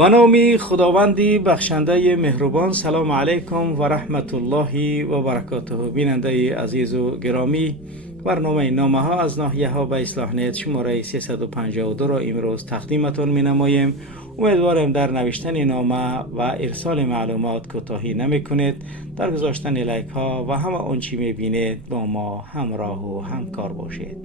به نام خداوندی بخشنده مهربان. سلام علیکم و رحمت الله و برکاته. بیننده عزیز و گرامی، برنامه نامه ها از ناحیه ها به اصلاح نیت شماره 352 را امروز تقدیمتان می نماییم. امیدوارم در نوشتن نامه و ارسال معلومات کوتاهی نمی کنید. در گذاشتن لایک ها و همه آنچه می بینید با ما همراه و همکار باشید.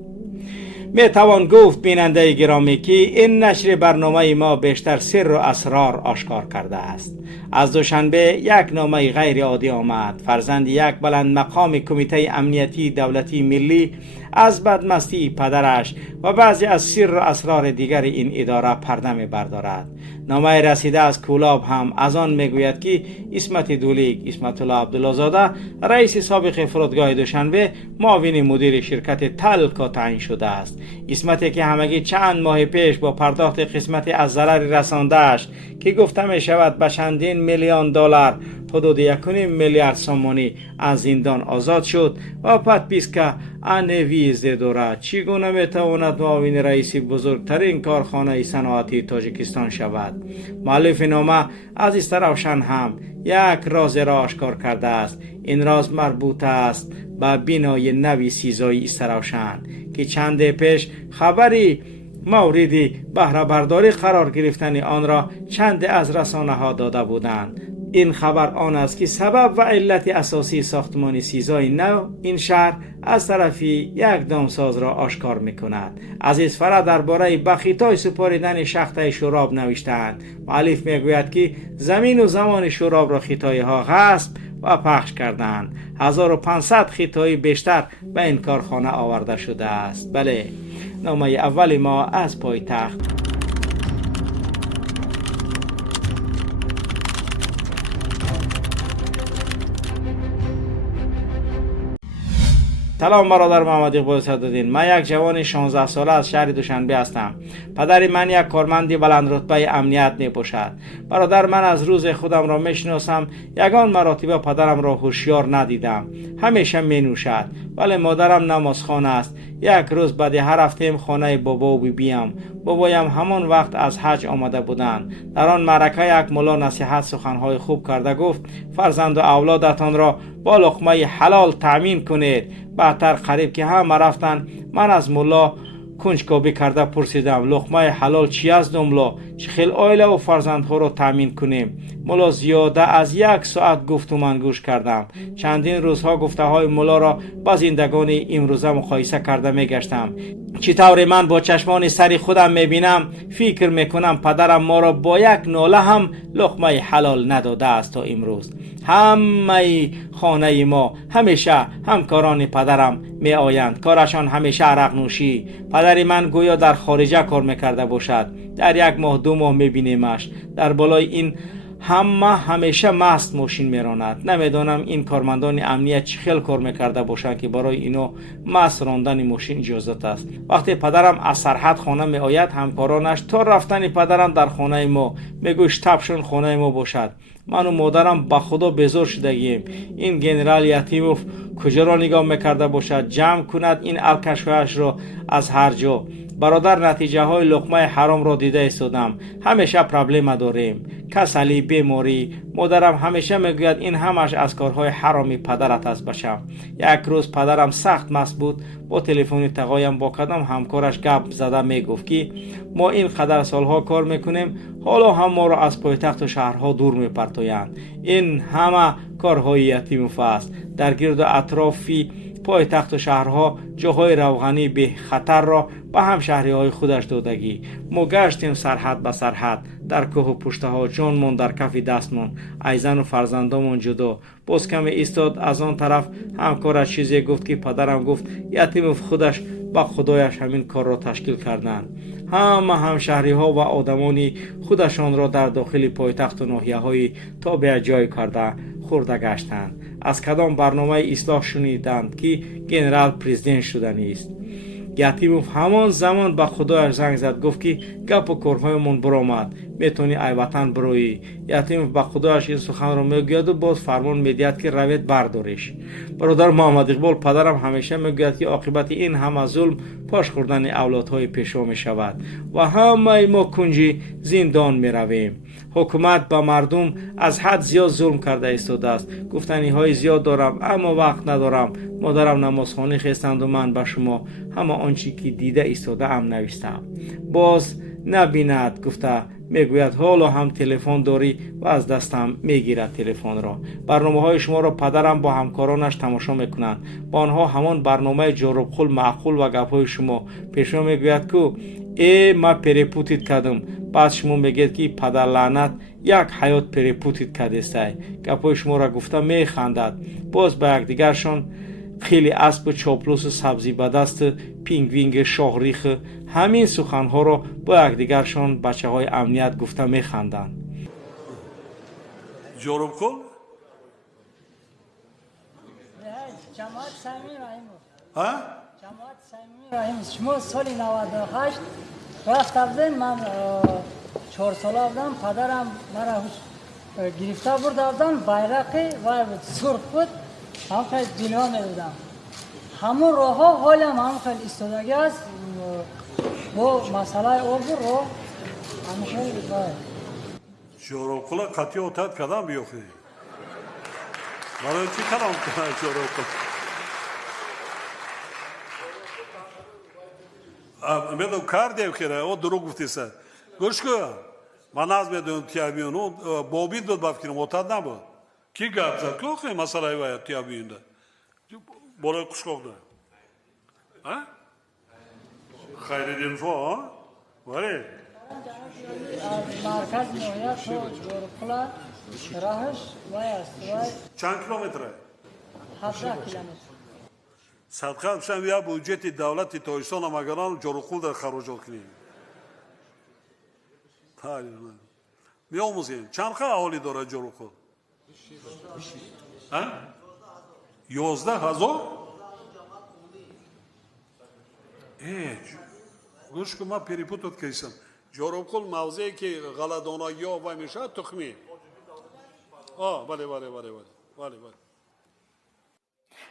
می توان گفت بیننده گرامی که این نشر برنامه ما بیشتر سر و اسرار آشکار کرده است. از دوشنبه یک نامه غیر عادی آمد. فرزند یک بلند مقام کمیته امنیتی دولتی ملی از بدمستی پدرش و بعضی از سر و اسرار دیگر این اداره پرده می بردارد. نامه رسیده از کولاب هم از آن میگوید که اسمت دولیک، اسمت الله عبدالله زاده، رئیس سابق فرودگاه دوشنبه، معاون مدیر شرکت تلکا تعیین شده است. اسمتی که همگی چند ماه پیش با پرداخت قسمتی از ضرر رسانده‌اش که گفته می شود به چندین میلیون دلار، حدود 1.5 میلیارد سومانی، از زندان آزاد شد و پدپیسکا انویز دارد. چگونه می تواند معاون رئیس بزرگترین کارخانه صنعتی تاجیکستان شود؟ مؤلف نامه از است روشن هم یک راز را آشکار کرده است. این راز مربوط است به بینای نوی سیزای است روشن که چند پیش خبری موردی بهره برداری قرار گرفتن آن را چند از رسانه ها داده بودند. این خبر آن است که سبب و علت اساسی ساختمان سیزای نو این شهر از طرفی یک دامساز را آشکار می کند. عزیز فرا درباره بخیتای سپاریدن شخته شراب نوشتند. مؤلف می گوید که زمین و زمان شراب را خیتای ها غصب و پخش کردند. 1500 خیتای بیشتر به این کارخانه آورده شده است. بله، نامه اول ما از پایتخت. سلام برادر محمد اقبال صدرالدین. من یک جوان 16 ساله از شهر دوشنبه هستم. پدر من یک کارمند بلند رتبه امنیت می باشد. برادر من از روز خودم را می شناسم یگان مراتبه پدرم را هوشیار ندیدم. همیشه می نوشد، ولی مادرم نمازخوان است. یک روز بعد هر هفته خانه بابا و بیبیم. بابایم همان وقت از حج آمده بودند. در آن معرکه یک ملا نصیحت سخنهای خوب کرده گفت: فرزند و اولادتان را با لقمه حلال تامین کنید. بعدتر قریب که همه رفتن، من از ملا کنجکاوی کرده پرسیدم: لقمه حلال چی است ملا؟ چه خیل عائله و فرزندها را تامین کنیم؟ ملا زیاده از 1 ساعت گفت و من گوش کردم. چندین روزها گفته های ملا را با زندگان امروزه مقایسه کرده می گشتم. چطور من با چشمان سری خودم می بینم، فکر می کنم پدرم ما را با یک ناله هم لقمه حلال نداده است تا امروز. همه خانه ما همیشه همکاران پدرم می آیند. کارشان همیشه عرق نوشی. پدر من گویا در خارجه کار میکرده باشد. در 1 ماه 2 ماه می بینیمش در بالای این همیشه مست ماشین میراند. نمیدانم این کارمندان امنیت چه خیل کار میکرده باشند که برای اینو مست راندن ماشین اجازت است. وقتی پدرم از سرحد خانه می آید، همکارانش تا رفتن پدرم در خانه ما میگوش تبشون خانه ما باشد. من و مادرم به خدا بیزار شدگیم. این گنرال یتیموف کجا را نگاه میکرده باشد؟ جمع کند این الکشویش را از هر جا. برادر، نتیجه های لقمه حرام را دیده ایستادم. همیشه پرابلم داریم، کسلی، بیماری. مادرم همیشه میگوید این همش از کارهای حرامی پدرت است بچم. یک روز پدرم سخت مست بود. با تلفن تقایم با کدام همکارش گپ زده میگفت که ما این قدر سالها کار میکنیم، حالا هم ما را از پایتخت و شهرها دور میپرتویند. این همه کارهای یتیموف است. در گرد و اطرافی پایتخت و شهرها جاهای روغنی به خطر را به همشهری های خودش دادگی. ما گشتیم سرحد به سرحد، در کوه و پشته ها جانمون در کف دستمون، ایزن و فرزندامون جدا. باز کمی ایستاد، از آن طرف همکارش چیزی گفت که پدرم گفت یتیموف خودش با خدایش همین کار را تشکیل کردند. همه همشهری ها و آدمانی خودشان را در داخل پایتخت و ناحیه های تابع جای کرده خورده گشتند. از کدام برنامه اصلاح شنیدند که گنرال پرزیدنت شدنی است. یتیموف همان زمان به خدایش زنگ زد، گفت که گپ و کارهایمون برآمد. میتونی ای وطن بروی. یتیم به خدایش این سخن رو میگوید و باز فرمان میدهد که روید برداریش. برادر محمد اقبال پدرم همیشه میگوید که عاقبت این همه ظلم پاش خوردن اولادهای پیشوا می شود و همه ما کنجی زندان می رویم. حکومت با مردم از حد زیاد ظلم کرده ایستاده است. گفتنی های زیاد دارم اما وقت ندارم. مادرم نمازخانه خواستند و من به شما همه آنچه که دیده ایستاده ام نوشتم. باز نبیند گفته میگوید حالا هم تلفن داری و از دستم میگیرد تلفن را. برنامه های شما را پدرم با همکارانش تماشا میکنند. با آنها همان برنامه جوربخل معقول و گپ های شما پیشوا میگوید که ای ما پریپوتیت کردم. بعد شما میگید که پدر لعنت یک حیات پریپوتیت کرده است. گپ های شما را گفته میخندد. باز به یکدیگرشان خیلی اسب چاپلوس سبزی به دست پینگوینگ شاهریخ همین سخنها را با یکدیگرشان بچه های امنیت گفته میخندند. جورب کن؟ جماعت صمیمی رحیم ها؟ جماعت صمیمی رحیم شما سال 98 رفت بودین من 4 ساله بودم پدرم مرا گرفته بردن بیرقی و سرخ بود هم خیلی جلوه میدادم همون راه ها حالی هم خیلی ایستادگی است با مسئله آب رو همیشه باید جورب کن قطعی اوتاد کدام بیوخی؟ برای چی کدام کنه جورب کن؟ میدونم کار دیم خیره او دروغ گفتی سر گوش کن من از میدونم تیابیون او بابید بود بفکرم اوتاد نبود کی گفت زد که خیلی مسئله باید تیابیون ده برای کش کفته خیلی دین فو ولی مرکز نویت و جورکلا راهش وای است وای چند کیلومتره؟ 17 کیلومتر صدقه بشم یا بودجت دولت تاجستان و مگران جورخول در خراجات کنیم می آموزیم چند خیلی احالی داره جورخول؟ 11,000 گوش که من پریپوتت کیسم جورخول موضعی که غلطانایی ها وای میشه تخمی بله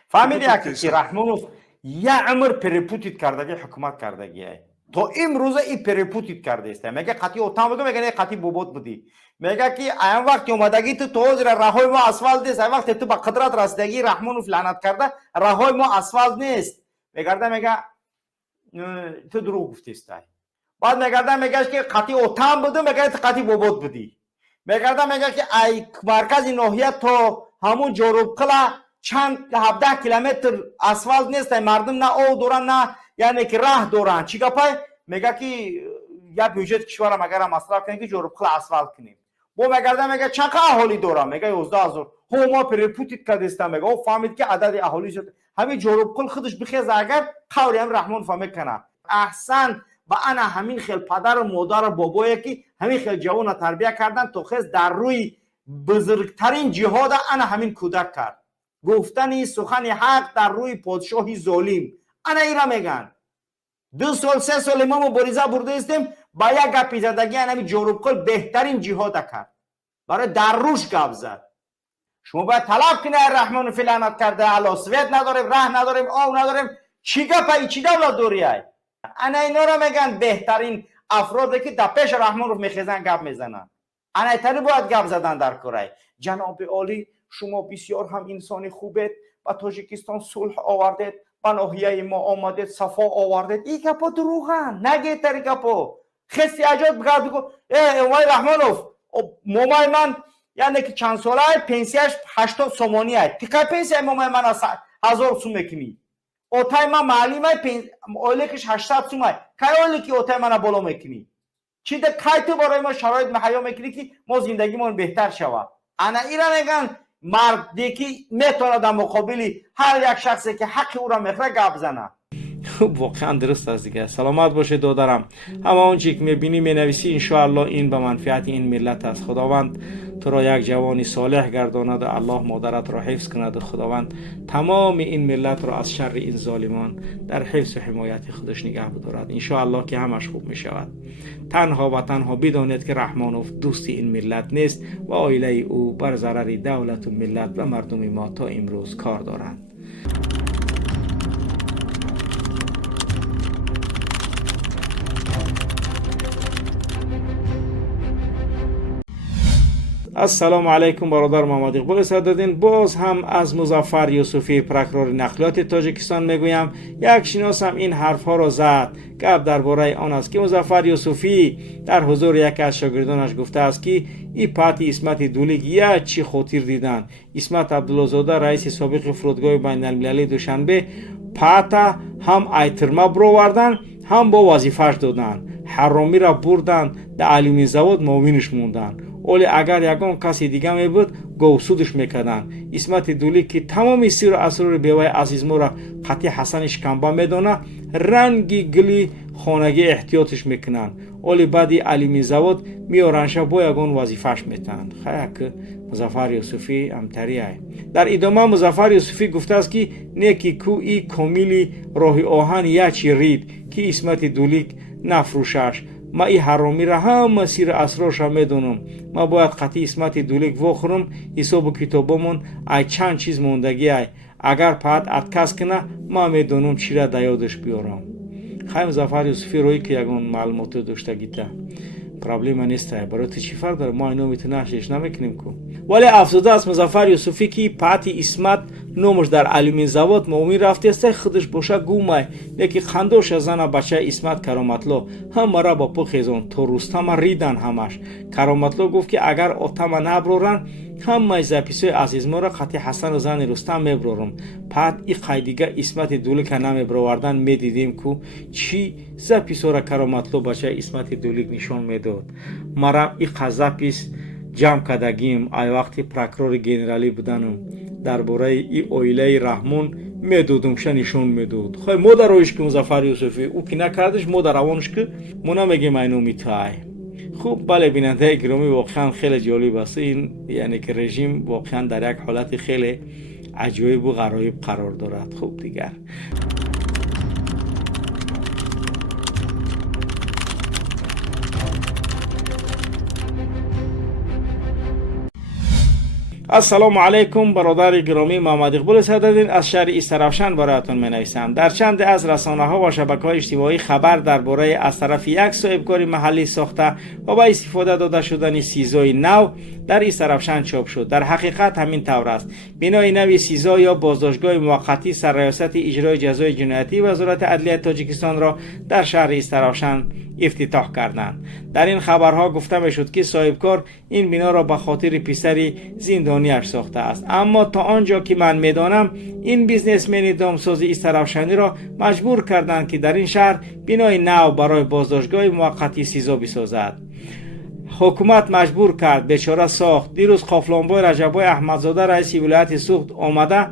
فهمیدی که رحمانوف یه عمر پریپوتیت کردگی حکومت کردگی تا امروز این پریپوتیت کرده است. میگه قطعی اوتام بگو میگه قطعی بوبوت بودی. میگه که این وقت اومدگی تو توز راههای ما اسفالت نیست. این وقت تو با قدرت رسیدگی رحمانوف لعنت کرده راههای ما اسفالت نیست. میگه تو دروغ گفتی است. بعد میگه که قطعی اوتام بودی میگه قطعی بوبوت بودی. میگه که ای مرکز ناحیه تا همون جوربخلا چند 17 کیلومتر اسفالت نیست مردم نه او دورن نه یعنی که راه دورن چی گپای میگه که یا بودجت کشور مگر مصرف کنیم که جوربخلا اسفالت کنیم بو میگه چقدر اهالی دورن میگه 11000 ما پریپوتیت کرده است میگه او فهمید که عدد اهالی شد همین جوربخل خودش بخیز اگر قوری هم رحمان فهمید کنه احسن با انا همین خیل پدر و مادر و بابایی که همین خیل جوان تربیت کردن تو خیز در روی بزرگترین جهاد انا همین کودک کرد گفتن سخن حق در روی پادشاهی ظالم انا ایرا میگن 2 سال 3 سال ما مبارزه برده استیم با یک گپی زدگی همین جوربخل بهترین جهاد کرد برای در روش گپ زد شما باید طلب کنه رحمان فلانت کرده الا سوید نداریم راه نداریم آب نداریم چی گپی چی دولت دوری انا اینا را میگن بهترین افرادی که در پیش رحمان رو میخیزن گپ میزنن انا ایتانی باید گپ زدن در کره جناب عالی شما بسیار هم انسان خوبید با تاجیکستان صلح آوردید با ناحیه ما آمدید صفا آوردید این گپا دروغن نگید تری گپا خستی اجاد بگرد بگو وای رحمانوف مامای من یعنی که چند ساله پنسیش 80 سومانی است تیکای پنسی مامای من 1000 سوم میکنی اوتای من معلومه اولیکش 80 سوم است کی اولی که اوتای من بالا میکنی چی ده کی تو برای ما شرایط مهیا میکنی که ما زندگیمون بهتر شود انا ایران میگن مردی که میتونه در مقابل هر یک شخصی که حق او را میخوره گپ زنه واقعا درست است دیگه. سلامت باشه دادرم. اما اون چیزی که میبینی مینویسی ان الله این به منفعت این ملت است. خداوند تو را یک جوانی صالح گرداند و الله مادرت را حفظ کند و خداوند تمام این ملت را از شر این ظالمان در حفظ و حمایت خودش نگه بدارد. ان الله که همش خوب می شود. تنها و تنها بدانید که رحمانوف دوست این ملت نیست و عائله او بر ضرر دولت و ملت و مردم ما تا امروز کار دارند. السلام علیکم برادر محمد اقبال سعدالدین. باز هم از مظفر یوسفی پرکرور نقلیات تاجیکستان میگویم. یک شناس هم این حرف ها را زد. گپ درباره آن است که مظفر یوسفی در حضور یک از شاگردانش گفته است که این پاتی اسمت دولیگ یا چی خاطر دیدن. اسمت عبدالله زاده رئیس سابق فرودگاه بین المللی دوشنبه پاتا هم ایترما برووردن هم با وظیفه‌اش دادن. حرامی را بردن در علومی زواد معاونش موندن. ولی اگر یگان کسی دیگه می بود گوسودش میکردن. اسمت دولی که تمام سیر و اسرار بیوه عزیز ما را قطعی حسن شکنبه میدانه رنگی گلی خانگی احتیاطش میکنن. ولی بعدی علمی زواد میارنشه با یگان وظیفهش میتن. خیلی که مظفر یوسفی امتریه. در ادامه مظفر یوسفی گفته است که نیکی کو ای کامیلی راه آهن یچی رید که اسمت دولی نفروشش. ما ای حرامی را هم مسیر اسرارش را میدونم. ما باید قطعی اسمت دولیک وخورم. حساب و کتابمون ای چند چیز موندگی ای. اگر پاید اتکس کنه ما میدونم چی را دیادش بیارم. خیلی مظفر یوسفی روی که یکون معلومات داشته گیته پرابلم نیست. برای تو چی فرق داره؟ ما اینو میتونه شش نمیکنیم کو. ولی افزوده است مظفر یوسفی که پاتی اسمت نومش در علومی زواد معاون رفته است خودش باشه گومه لیکی خندوش زن بچه اسمت کرامتلو هم مرا با پو خیزون تو رستم ریدن همش. کرامتلو گفت که اگر آتما نبرورن همه زپیسوی عزیز ما را خطی حسن و زن رستم میبرورم. پد ای قیدیگه اسمت دولیک نمیبروردن میدیدیم کو چی زپیسو را کرامتلو بچه اسمت دولیک نشان میداد. مرا ای قذپیس جمع کدگیم ای وقتی پرکرور گنرالی بودنم درباره ای اویله رحمون میدودمش نشون میدود. خواهی ما در رویش که مظفر یوسفی او که نکردش ما در روانش که ما نمیگیم اینو میتوای. خوب بله بیننده گرامی واقعا خیلی جالب است. این یعنی که رژیم واقعا در یک حالت خیلی عجایب و غرایب قرار دارد. خوب دیگر السلام علیکم برادر گرامی محمد اقبال سعدالدین از شهر ایسترفشن برایتون می نویسم. در چند از رسانه ها و شبکه‌های اجتماعی خبر درباره از طرف یک صاحبکار محلی ساخته و با استفاده داده شدن سیزای نو در ایسترفشن چاپ شد. در حقیقت همین طور است. بنای نوی سیزا یا بازداشتگاه موقتی سرریاست اجرای جزای جنایتی وزارت عدلیه تاجیکستان را در شهر ایسترفشن افتتاح کردند. در این خبرها گفته می شد که صاحبکار این بنا را به خاطر پسری زندانیش ساخته است. اما تا آنجا که من میدانم این بیزنسمن دامسازی ایسترفشنی را مجبور کردند که در این شهر بنای نو برای بازداشتگاه موقتی سیزا بسازد. حکومت مجبور کرد، بیچاره ساخت. دیروز قافلانبای رجبای احمدزاده رئیس ولایت سوخت آمده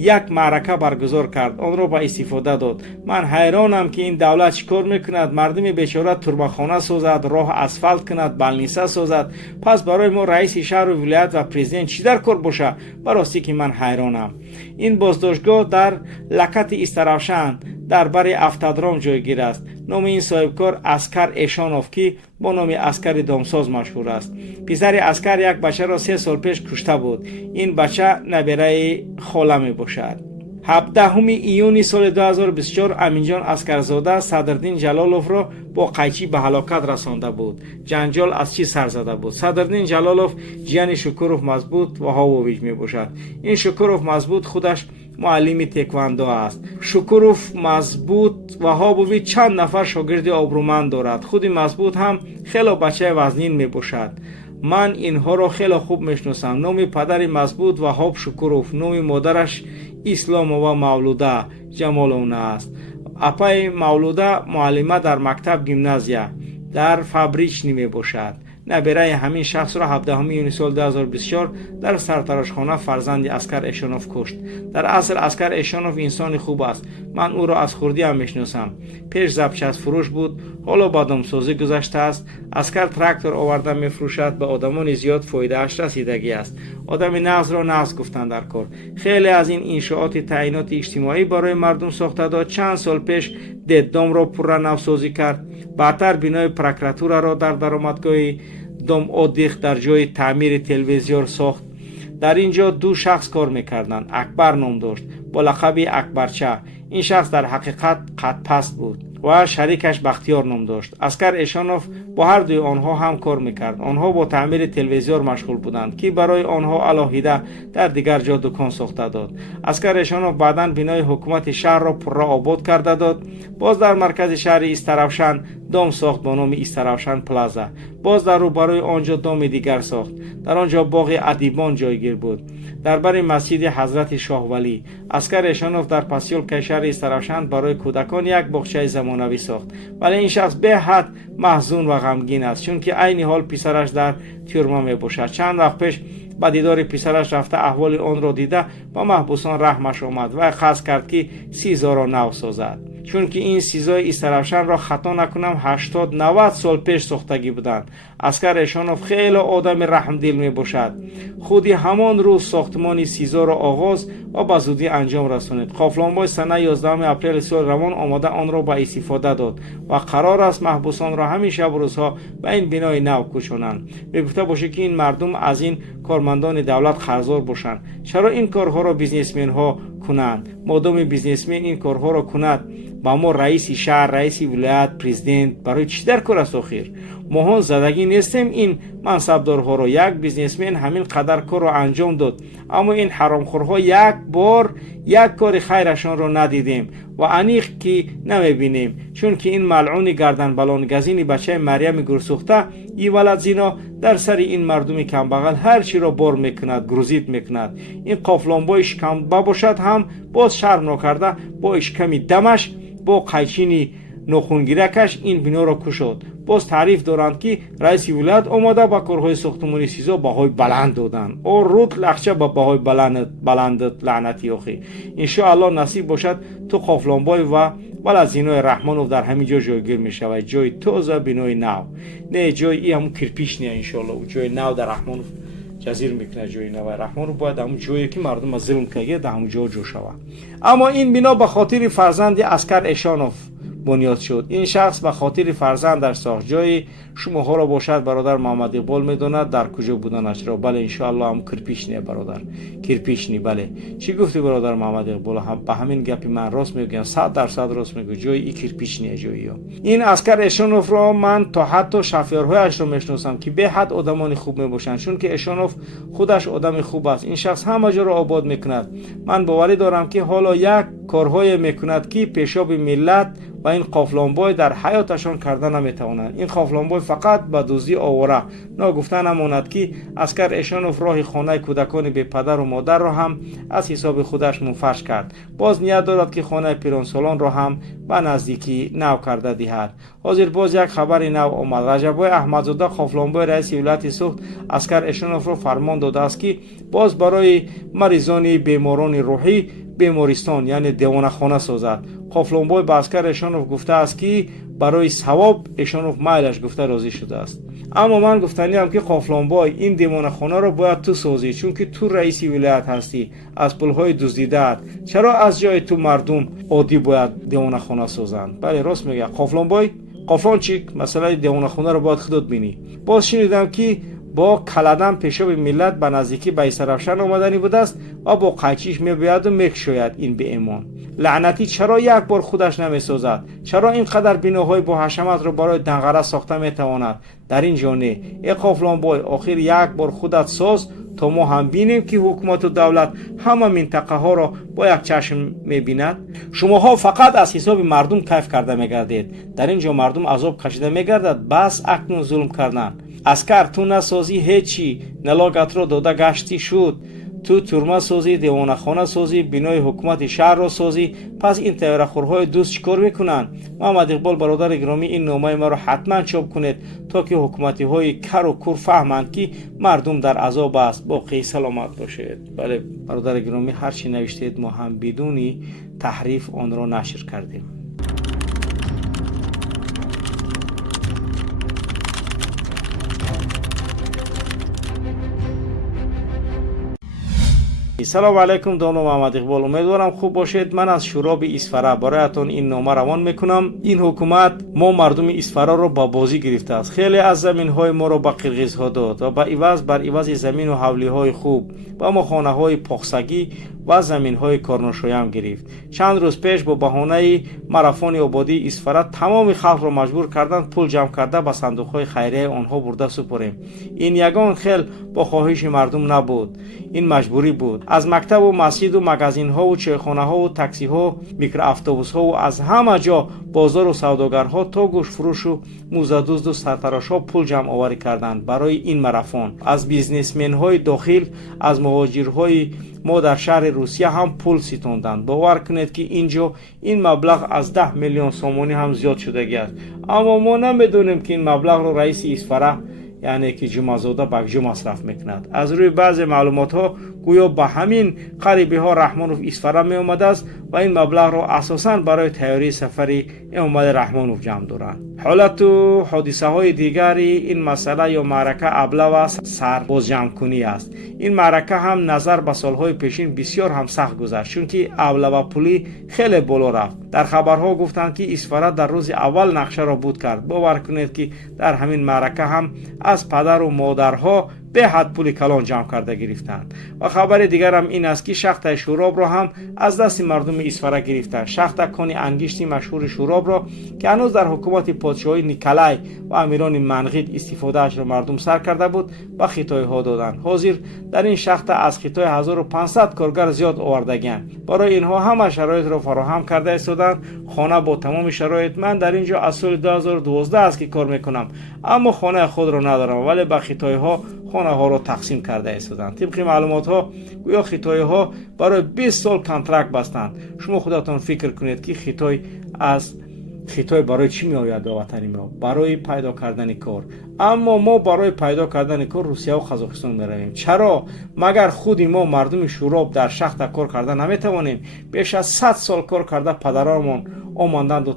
یک معرکه برگزار کرد، آن را به استفاده داد. من حیرانم که این دولت چیکار میکند؟ مردم بیچاره ترمخانه سازد، راه اسفالت کند، بلنیسه سازد. پس برای ما رئیس شهر و ولایت و پرزیدنت چی در کار باشه؟ براستی که من حیرانم. این بازداشتگاه در لکت ایسترفشن در بر افتادرام جایگیر است. نام این صاحبکار اسکر ایشانوف که با نام اسکر دامساز مشهور است. پسر اسکر یک بچه را 3 سال پیش کشته بود. این بچه نبیره خاله می باشد. 17 ایون سال 2024 امینجان اسکرزاده صدرالدین جلالوف را با قیچی به هلاکت رسانده بود. جنجال از چی سر زده بود؟ صدرالدین جلالوف جیان شکروف مضبوط و هاوویج می باشد. این شکروف مضبوط خودش معلم تکواندو است. شکروف مضبوط و هابوویچ چند نفر شاگرد آبرومند دارد. خود مضبوط هم خیلی بچه وزنین می باشد. من اینها را خیلی خوب میشناسم. نام پدر مضبوط و هاب شکروف، نام مادرش اسلام و مولوده جمالونه است. اپای مولوده معلمه در مکتب گیمنازیا در فابریچنی می باشد. نبرای همین شخص را 17 یونیو سال 2024 در سرتراشخانه فرزند اسکر اشانوف کشت. در اصل اسکر اشانوف انسان خوب است. من او را از خردی هم میشناسم. پیش زبچست فروش بود، حالا با دمسازی گذشته است. اسکر تراکتور آورده میفروشد، به آدمان زیاد فایده اش رسیدگی است. آدم نغز را نغز گفتند در کار. خیلی از این انشاءات تعیینات اجتماعی برای مردم ساخته داد. چند سال پیش دم را پر نوسازی کرد. بعدتر بینای پروکراتور را در درآمدگاه دم اودیخ در جای تعمیر تلویزیون ساخت. در اینجا دو شخص کار میکردند. اکبر نام داشت با لقب اکبرچه. این شخص در حقیقت قد پست بود و شریکش بختیار نام داشت. اسکر اشانوف با هر دوی آنها هم کار میکرد. آنها با تعمیر تلویزیون مشغول بودند که برای آنها علاهیده در دیگر جا دکان ساخته داد. اسکر اشانوف بعداً بینای حکومت شهر را پر آباد کرده داد. باز در مرکز شهر ایستروشن دام ساخت با نام ایستروشن پلازا. باز در روبروی آنجا دام دیگر ساخت. در آنجا باغ ادیبان جایگیر بود. در بر مسجد حضرت شاه ولی اسکر اشانوف در پاسیول شهر ایستروشن برای کودکان یک باغچه زمانوی ساخت. ولی این شخص به حد محزون و غمگین است، چون که عین حال پسرش در تیرما می باشد. چند وقت پیش با دیدار پسرش رفته احوال آن را دیده با محبوسان رحمش آمد و خواست کرد که سیزا را نو سازد، چون که این سیزای ایستروشن را خطا نکنم 80-90 سال پیش ساختگی بودند. اسکر اشانوف خیلی آدم رحمدل می باشد. خودی همان روز ساختمان سیزا را آغاز و به زودی انجام رسانید. قافلانبای سنه 11 اپریل سال روان آمده آن را به استفاده داد و قرار است محبوسان را همین شب و روزها به این بنای نو کشانند. می گفته باشه که این مردم از این کارمندان دولت قرضدار باشند. چرا این کارها را بیزنسمن ها کنند؟ مادام بیزنسمن این کارها را کند، با ما رئیس شهر، رئیس ولایت، پرزیدنت برای چی در کار است آخر؟ ما زدگی نیستیم این منصبدارها را. یک بیزنسمن همین قدر کار را انجام داد، اما این حرامخورها یک بار یک کار خیرشان را ندیدیم و انیق که نمیبینیم، چون که این ملعون گردن بلان گزین بچه مریم گرسوخته ای ولد زینا در سر این مردم کمبغل هر چی را بار میکند، گروزیت میکند. این قافلانبای شکمبه باشد هم باز شرم نکرده با اشکمی دمش با قیچینی نخونگیرکش این بنا را کشاد. باز تعریف دارند که رئیس ولایت آماده با کارهای ساختمانی سیزا بهای بلند دادن. او رود لخچه با بهای بلند لعنتی آخی. انشاءالله نصیب باشد تو قافلانبای و ولازینای رحمانوف در همین جا جایگیر می شود. جای تازه بینای نو، نه جای ای همون کرپیش نه. انشاءالله جای نو در رحمانوف جزیر میکنه. جای نو رحمانوف باید همون جایی که مردم از ظلم کنه در همون جا شود. اما این بنا به خاطر فرزند اسکر اشانوف بنیاد شد. این شخص به خاطر فرزندش ساخت. جای شماها را باشد برادر محمد اقبال میداند در کجا بودنش را. بله انشاءالله هم کرپیش نه برادر، کرپیش نه. بله چی گفتی برادر محمد اقبال؟ هم به همین گپی من راست میگم، 100% راست میگم. جای این کرپیش نه جایی. این اسکر اشانوف را من تا حتی شفیارهایش را میشناسم که به حد آدمان خوب میباشند، چون که اشانوف خودش آدم خوب است. این شخص همه جا را آباد میکند. من باوری دارم که حالا یک کارهای میکند که پیشاب ملت و این قافلانبای در حیاتشان کردن نمیتوانند. این قافلانبای فقط به دزدی آواره نگفتن نماند که اسکر اشانوف راه خانه کودکان بی پدر و مادر را هم از حساب خودش منفرش کرد. باز نیت دارد که خانه پیرانسالان را هم به نزدیکی نو کرده دهد. حاضر باز یک خبر نو آمد. رجبای احمدزاده قافلانبای رئیس ولایت سوخت اسکر اشانوف را فرمان داده است که باز برای مریضان بیماران روحی بیمارستان یعنی دیوانخانه سازد. قافلانبای به اسکر اشانوف گفته است که برای ثواب اشانوف میلش گفته راضی شده است. اما من گفتنیم که قافلانبای این دیوانخانه را باید تو سازی، چون که تو رئیس ولایت هستی، از پولهای دزدیده‌ات. چرا از جای تو مردم عادی باید دیوانخانه سازند؟ بله راست میگه قافلانبای. قافلان چی؟ مثلا دیوانخانه را باید خودت بینی. باز شنیدم که با کلدن پیشاب ملت به نزدیکی به ایستروشن آمدنی بوده است و با قیچیش میباید و میکشاید. این به ایمان لعنتی چرا یک بار خودش نمیسازد؟ چرا اینقدر بناهای با حشمت را برای دنغره ساخته میتواند؟ در این جانه ای قافلانبای آخر یک بار خودت ساز تا ما هم بینیم که حکومت و دولت همه منطقه ها را با یک چشم میبیند. شماها فقط از حساب مردم کیف کرده میگردید. در اینجا مردم عذاب کشیده میگردد. بس اکنون ظلم کردن. اسکر تو نسازی هیچی، نلاگت را داده گشتی شد. تو تورما سازی، دیوانخانه سازی، بینای حکومت شهر را سازی. پس این تیارخورهای دوست چیکار میکنن؟ محمد اقبال برادر گرامی، این نامه ما را حتما چاپ کنید تا که حکومتی های کر و کور فهمند که مردم در عذاب است. باقی سلامت باشید. بله برادر گرامی، هر چی نوشتید ما هم بدون تحریف آن را نشر کردیم. سلام علیکم، دانو محمد اقبال، امیدوارم خوب باشید. من از شوراب اسفره برایتان این نامه روان میکنم. این حکومت ما مردم اسفره رو با بازی گرفته است. خیلی از زمین های ما رو به قرقیزها داد و بر عوض زمین و حولی های خوب و ما خانه های پخسگی و زمین های کارنشویی هم گرفت. چند روز پیش با بهانه ماراتون آبادی اسفره تمام خلق رو مجبور کردند پول جمع کرده به صندوق های خیریه آنها برده سپاریم. این یگان خیل با خواهش مردم نبود، این مجبوری بود. از مکتب و مسجد و مغازین ها و چایخانه ها و تاکسی ها، میکرو اتوبوس ها و از همه جا بازار و سوداگرها تا گوشت فروش و موزه دزد و سرتراش ها پول جمع آوری کردند برای این ماراتون. از بیزنسمن های داخل، از مهاجرهای ما در شهر روسیه هم پول ستاندند. باور کنید که اینجا این مبلغ از 10 میلیون سومانی هم زیاد شدگی است. اما ما نمیدونیم که این مبلغ رو رئیس اسفره یعنی که جمعزاده بگجو مصرف میکند. از روی بعض معلومات ها گویا به همین قریبی ها رحمانوف اسفره می آمده است و این مبلغ را اساساً برای تیاری سفری امام رحمانوف جمع دارند. حالت و حادثه های دیگری این مسئله یا معرکه ابله و سر باز جمع کنی است. این معرکه هم نظر به سالهای پیشین بسیار هم سخت گذشت، چون که ابله و پولی خیلی بالا رفت. در خبرها گفتند که اسفره در روز اول نقشه را بود کرد. باور کنید که در همین معرکه هم از پدر و مادرها به حد پول کلان جمع کرده گرفتند. و خبر دیگر هم این است که شخت شوراب را هم از دست مردم اسفره گرفتند. شخت کانی انگشتی مشهور شوراب را که هنوز در حکومت پادشاهی نیکلای و امیران منقید استفاده اش را مردم سر کرده بود به خیتای ها دادند. حاضر در این شخت از خیتای 1500 کارگر زیاد آوردگیند. برای اینها همه شرایط را فراهم کرده ایستادند. خانه با تمام شرایط. من در اینجا از سال 2012 است که کار میکنم، اما خانه خود را ندارم، ولی به خیتای ها خانه ها را تقسیم کرده ایستادند. طبق معلومات ها گویا خیتای ها برای 20 سال کنترکت بستند. شما خودتان فکر کنید که خیتای برای چی می آید به وطن ما؟ برای پیدا کردن کار. اما ما برای پیدا کردن کار روسیه و قزاقستان می رویم. چرا؟ مگر خودی ما مردم شوراب در شخت کار کرده نمی توانیم؟ بیش از 100 سال کار کرده پدرانمان آماندند و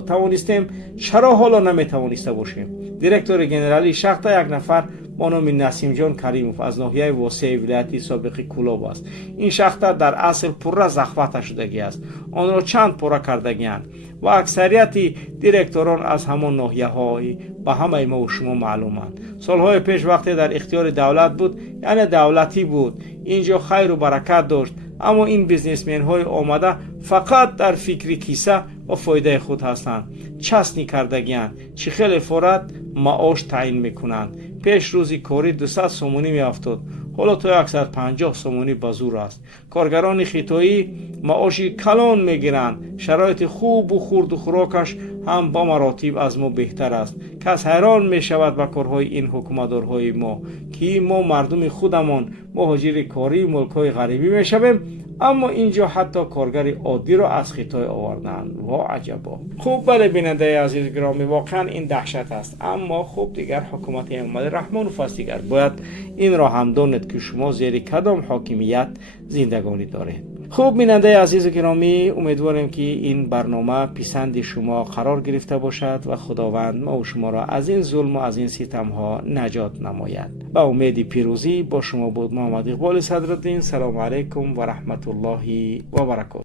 توانستیم. چرا حالا نمی توانسته باشیم؟ دیرکتور گنرالی شخت یک نفر با نام نسیم جان کریموف از ناحیه واسع ولایت سابق کولاب است. این شخت در اصل پره زخوته شدگی است. آن را چند پره کردگیند و اکثریت دیرکتوران از همان ناحیه های به همه ما و شما معلومند. سالهای پیش وقتی در اختیار دولت بود، یعنی دولتی بود، اینجا خیر و برکت داشت. اما این بیزنسمن های آمده فقط در فکر کیسه و فایده خود هستند. چسنی کردگیند. چه خیلی فورت معاش تعیین میکنند. پیش روزی کاری 200 سومونی می افتاد، حالا تا 150 سومونی بازور است. کارگران خیتایی معاشی کلان میگیرند. شرایط خوب و خورد و خوراکش هم با مراتب از ما بهتر است. کس حیران می شود به کارهای این حکومتدارهای ما که ما مردم خودمان مهاجر کاری ملک‌های غریبی می شویم، اما اینجا حتی کارگر عادی را از خیتای آوردند. وا عجبا. خوب بله بیننده عزیز گرامی، واقعا این دهشت است. اما خوب دیگر حکومت امام رحمانوف است. دیگر باید این را هم دانید که شما زیر کدام حاکمیت زندگانی دارید. خوب بیننده عزیز گرامی، امیدوارم که این برنامه پسند شما قرار گرفته باشد و خداوند ما و شما را از این ظلم و از این ستم ها نجات نماید. با امید پیروزی با شما بود محمد اقبال صدرالدین. سلام علیکم و رحمت الله و برکاته.